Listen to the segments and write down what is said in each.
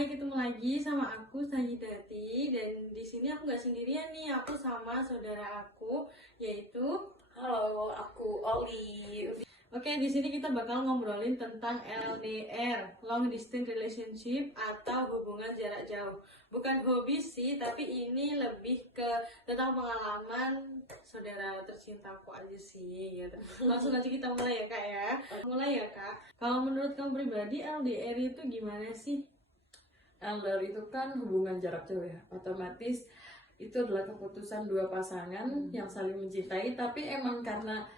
Hai, ketemu lagi sama aku Sajidati, dan di sini aku nggak sendirian nih, aku sama saudara aku yaitu. Halo, aku Oli. Oke, di sini kita bakal ngobrolin tentang LDR, long distance relationship atau hubungan jarak jauh. Bukan hobi sih, tapi ini lebih ke tentang pengalaman saudara tercintaku aja sih gitu. Langsung aja kita mulai ya Kak ya. Mulai ya Kak. Kalau menurut kamu pribadi LDR itu gimana sih? LDR itu kan hubungan jarak jauh ya. Otomatis itu adalah keputusan dua pasangan yang saling mencintai, tapi emang karena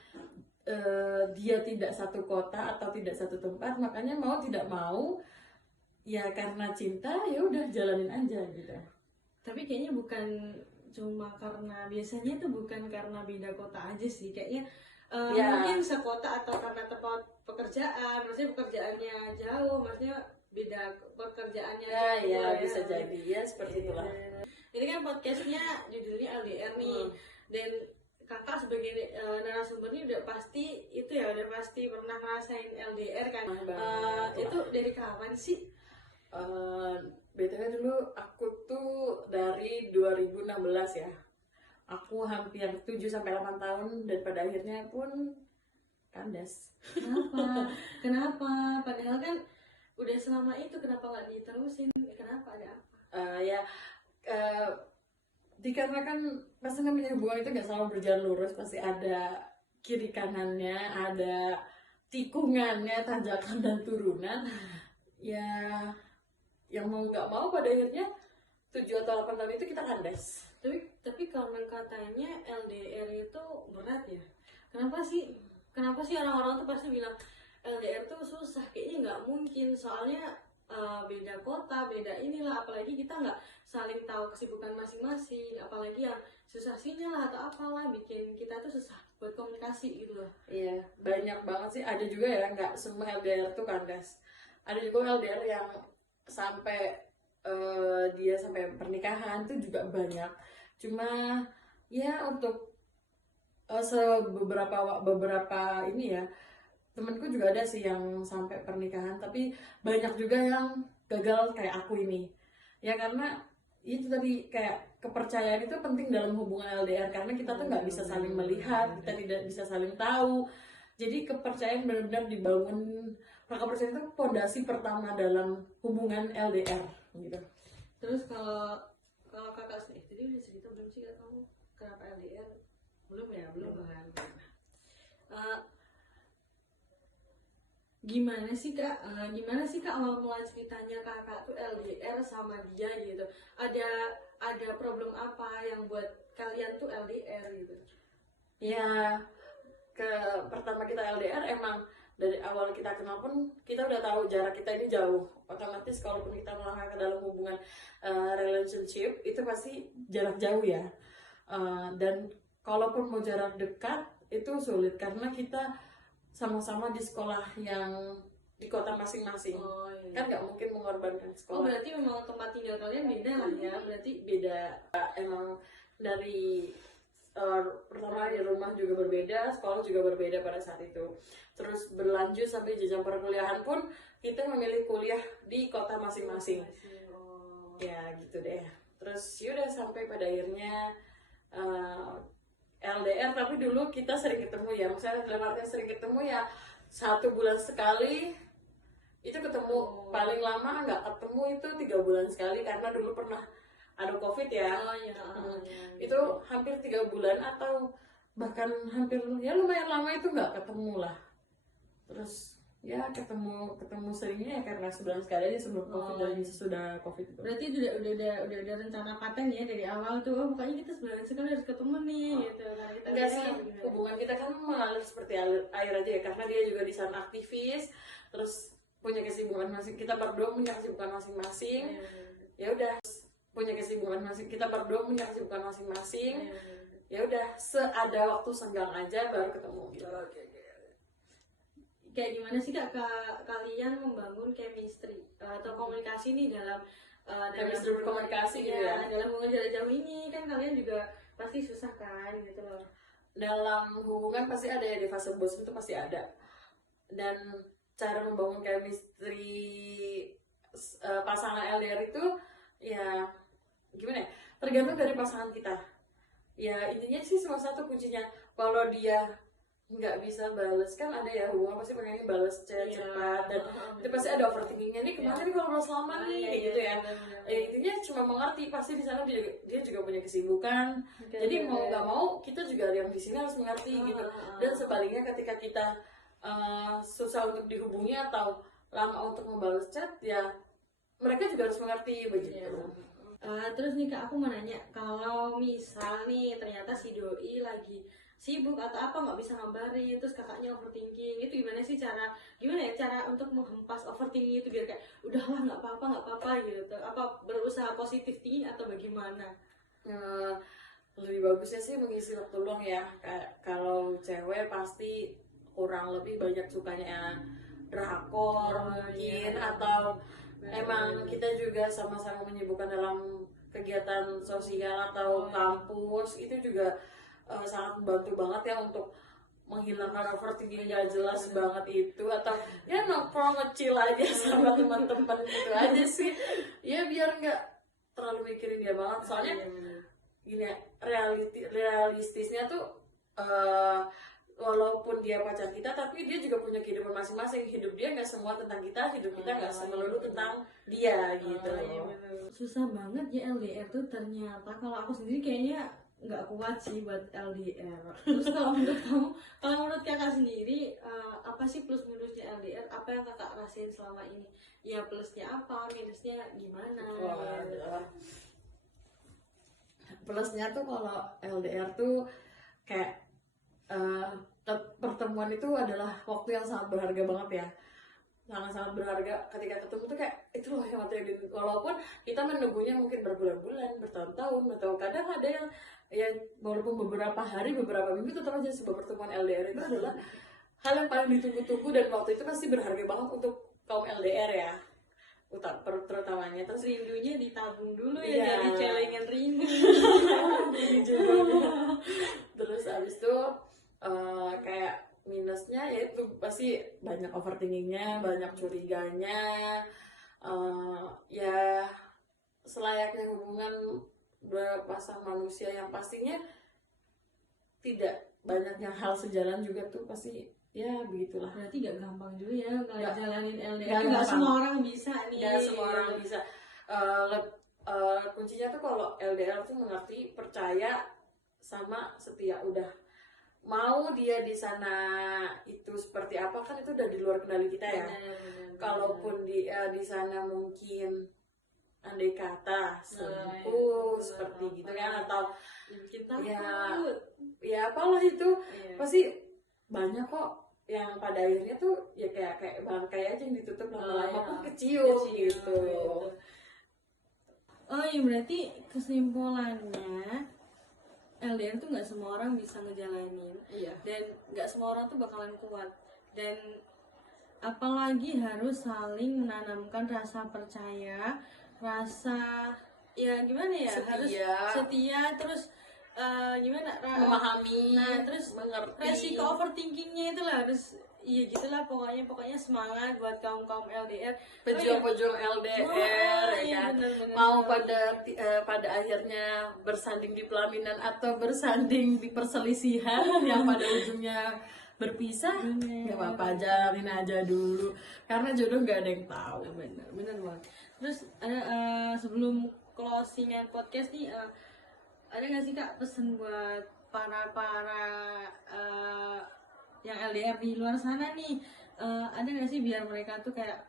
dia tidak satu kota atau tidak satu tempat, makanya mau tidak mau ya karena cinta ya udah jalanin aja gitu. Tapi kayaknya bukan cuma karena, biasanya itu bukan karena beda kota aja sih, kayaknya Ya. mungkin sekota atau karena tempat pekerjaan, maksudnya pekerjaannya jauh, maksudnya beda pekerjaannya Ya, gitu ya bisa jadi ya seperti itulah. Ini kan podcastnya judulnya LDR nih, dan kakak sebagai narasumbernya udah pasti itu ya, udah pasti pernah ngerasain LDR kan. Itu dari kapan sih? BTW dulu aku tuh dari 2016 ya. Aku hampir 7-8 tahun dan pada akhirnya pun kandas. Kenapa? Padahal kan udah selama itu, kenapa nggak diterusin? Kenapa, ada apa? Dikarenakan pasangan punya hubungan itu nggak selalu berjalan lurus, pasti ada kiri kanannya, ada tikungannya, tanjakan dan turunan. Ya, yang mau nggak mau pada akhirnya 7 atau 8 tahun itu kita kandas. Tapi kalau katanya LDR itu berat ya. Kenapa sih? Kenapa sih orang-orang tuh pasti bilang LDR tuh susah? Kayaknya nggak mungkin, soalnya beda kota, beda inilah, apalagi kita nggak saling tahu kesibukan masing-masing, apalagi yang susah sinyal lah atau apalah, bikin kita tuh susah buat komunikasi gitu loh. Iya, banyak banget sih. Ada juga ya, nggak semua LDR tuh kandas. Ada juga LDR yang sampai dia sampai pernikahan tuh juga banyak. Cuma ya untuk beberapa ini ya, temenku juga ada sih yang sampai pernikahan, tapi banyak juga yang gagal kayak aku ini. Ya karena itu tadi, kayak kepercayaan itu penting dalam hubungan LDR, karena kita tuh nggak bisa saling melihat, kita tidak bisa saling tahu. Jadi kepercayaan benar-benar dibangun. Kepercayaan itu pondasi pertama dalam hubungan LDR gitu. Terus kalau kakak sendiri, jadi udah cerita belum sih kak kamu kenapa LDR? Belum ya, belum kan? Gimana sih kak awal mula ceritanya kakak tuh LDR sama dia gitu? Ada problem apa yang buat kalian tuh LDR gitu? Ya, pertama kita LDR emang dari awal kita kenal pun kita udah tahu jarak kita ini jauh. Otomatis kalaupun kita melangkah ke dalam hubungan relationship itu pasti jarak jauh ya. Dan kalaupun mau jarak dekat itu sulit karena kita sama-sama di sekolah yang di kota masing-masing. Iya. Kan nggak mungkin mengorbankan sekolah. Oh, berarti memang tempat tinggal kalian beda lah ya? Berarti beda. Emang dari pertama di rumah juga berbeda, sekolah juga berbeda pada saat itu. Terus berlanjut sampai jenjang perkuliahan pun kita memilih kuliah di kota masing-masing. Ya gitu deh. Terus yaudah sampai pada akhirnya LDR, tapi dulu kita sering ketemu ya, maksudnya dalam artinya sering ketemu ya 1 bulan sekali itu ketemu. Paling lama nggak ketemu itu 3 bulan sekali karena dulu pernah ada COVID ya. Itu hampir 3 bulan atau bahkan hampir ya lumayan lama itu nggak ketemu lah. Terus ya ketemu seringnya ya karena sebulan sekali aja sebelum COVID dan sesudah COVID itu. Berarti udah ada rencana paten ya dari awal tuh, pokoknya kita sebulan sekali harus ketemu nih gitu. Enggak sih, hubungan kita kan mengalir seperti air aja ya, karena dia juga di sana aktivis, terus punya kesibukan masing, kita berdua punya kesibukan masing-masing. Ya udah, punya kesibukan masing, kita berdua punya kesibukan masing-masing. Ya udah, seada waktu senggang aja baru ketemu gitu. Kayak gimana sih kak kalian membangun chemistry atau komunikasi nih dalam chemistry berkomunikasi gitu ya? Dalam hubungan jarak jauh ini kan kalian juga pasti susah kan gitu loh. Dalam hubungan pasti ada ya, di fase bosan itu pasti ada. Dan cara membangun chemistry pasangan LDR itu ya gimana ya, tergantung dari pasangan kita. Ya intinya sih salah satu kuncinya, kalau dia nggak bisa bales, kan ada ya hubungan pasti pengennya bales cepat, dan itu pasti ada overthinkingnya nih, kemana nih kalau balas lama nih, kayak gitu ya. Intinya cuma mengerti, pasti di sana dia juga punya kesibukan, jadi mau nggak mau kita juga yang di sini harus mengerti gitu. Dan sebaliknya ketika kita susah untuk dihubungi atau lama untuk membalas chat, ya mereka juga harus mengerti begitu. Terus nih Kak, aku mau nanya, kalau misal nih ternyata si doi lagi sibuk atau apa nggak bisa ngabarin, terus kakaknya overthinking, itu gimana sih gimana ya cara untuk menghempas overthinking itu biar kayak udahlah nggak apa-apa gitu, apa berusaha positif thinking atau bagaimana? Lebih bagusnya sih mengisi waktu luang ya. Kalau cewek pasti kurang lebih banyak sukanya drakor mungkin, atau emang kita juga sama-sama menyibukkan dalam kegiatan sosial atau kampus, itu juga sangat membantu banget ya untuk menghilangkan overthinking gak jelas banget itu, atau ya nongkrong ngecil aja sama teman-teman gitu aja sih ya, biar nggak terlalu mikirin dia banget. Soalnya gini ya, realistisnya tuh walaupun dia pacar kita, tapi dia juga punya kehidupan masing-masing. Hidup dia nggak semua tentang kita, hidup kita nggak melulu tentang dia gitu. Susah banget ya LDR tuh ternyata. Kalau aku sendiri kayaknya nggak kuat sih buat LDR. Terus kalau menurut kakak sendiri, apa sih plus minusnya LDR? Apa yang kakak rasain selama ini? Ya plusnya apa, minusnya gimana? Plusnya tuh kalau LDR tuh kayak pertemuan itu adalah waktu yang sangat berharga banget ya, sangat berharga. Ketika ketemu tuh kayak itu loh yang walaupun kita menunggunya mungkin berbulan-bulan, bertahun-tahun, atau kadang ada yang walaupun beberapa hari, beberapa minggu, tetap aja sebuah pertemuan LDR itu adalah hal yang paling ditunggu-tunggu, dan waktu itu pasti berharga banget untuk kaum LDR ya, terutamanya. Terus rindunya ditabung dulu ya, dari celengan rindu. Terus abis itu kayak minusnya yaitu pasti banyak overthinkingnya, banyak curiganya, ya selayaknya hubungan berpasang manusia yang pastinya tidak banyaknya hal sejalan juga tuh pasti ya begitulah. Berarti gak gampang juga ya jalanin LDR. Gak semua orang bisa nih. Gak semua orang bisa. Kuncinya tuh kalau LDR tuh mengerti, percaya, sama setia. Udah, mau dia di sana itu seperti apa kan itu udah di luar kendali kita ya. Kalaupun dia di sana mungkin andai kata selingkuh seperti gitu kan, atau kita ya apalah itu, pasti banyak kok yang pada akhirnya tuh ya kayak bangkai aja yang ditutup, lama-lama pun kecium gitu. Oh ya, berarti kesimpulannya LDR tuh nggak semua orang bisa ngejalanin, dan nggak semua orang tuh bakalan kuat, dan apalagi harus saling menanamkan rasa percaya, rasa ya gimana ya, harus setia, terus gimana memahami, terus mengerti. Resiko overthinkingnya itu lah harus, iya gitulah pokoknya semangat buat kaum LDR, pejuang LDR ya kan, mau pada akhirnya bersanding di pelaminan atau bersanding di perselisihan yang pada ujungnya berpisah, nggak apa-apa, jalanin aja dulu, karena jodoh nggak ada yang tahu. Bener banget. Terus ada sebelum closingan podcast nih, ada nggak sih Kak pesan buat para yang LDR di luar sana nih, ada nggak sih biar mereka tuh kayak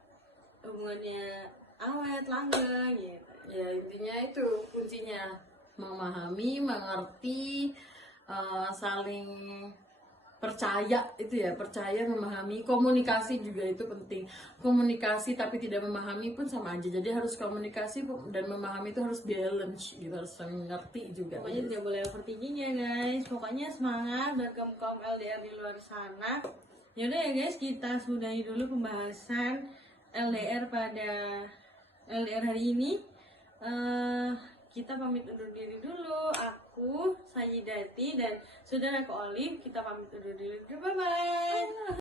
hubungannya awet langgeng gitu? Ya intinya itu kuncinya, memahami, mengerti, saling percaya, itu ya, percaya, memahami, komunikasi juga itu penting. Komunikasi tapi tidak memahami pun sama aja, jadi harus komunikasi dan memahami itu harus balance gitu, harus saling ngerti juga. Pokoknya tidak boleh overthinking ya guys. Pokoknya semangat buat kaum LDR di luar sana. Yaudah ya guys, kita sudahi dulu pembahasan LDR pada LDR hari ini. Kita pamit undur diri dulu. Aku Sayidati dan saudaraku Olive, kita pamit undur diri. Bye bye.